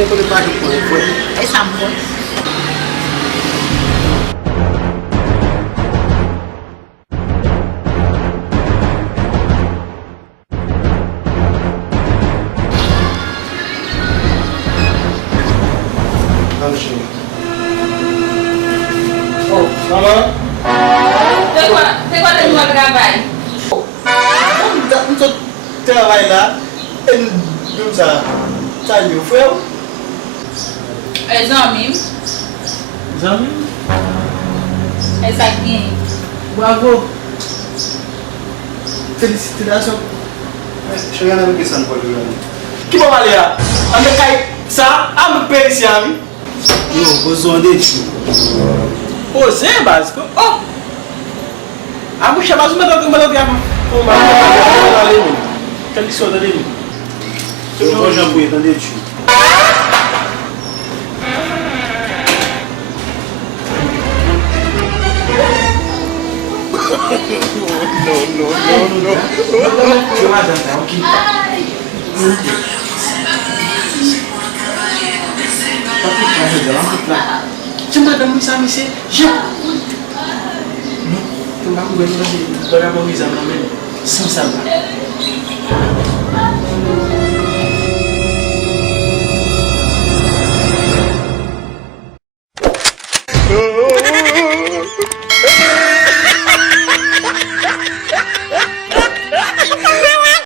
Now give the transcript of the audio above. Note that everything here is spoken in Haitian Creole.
yang boleh maju pun. Sambut. Oh, mama. Tengok ada dua gabai. Tidak untuk terlain lah. Belum sah. Saya Feu. Zamim. Zamim. Aqui. Bravo. Felicitations. Chegando na questão do programa. Que bom, Malia. Anda cai, sa, anda periciami. Eu vou zoar de ti. Você é básico. Oh. Amo chamar os meus de água. O mais ali. Aquele senhor ali. Eu vou já fui de ti. No. Cuma dah okey. Tapi kalau dalam kita cuma dah misi ya. Tentang gue masih berapa bisa namanya sama-sama.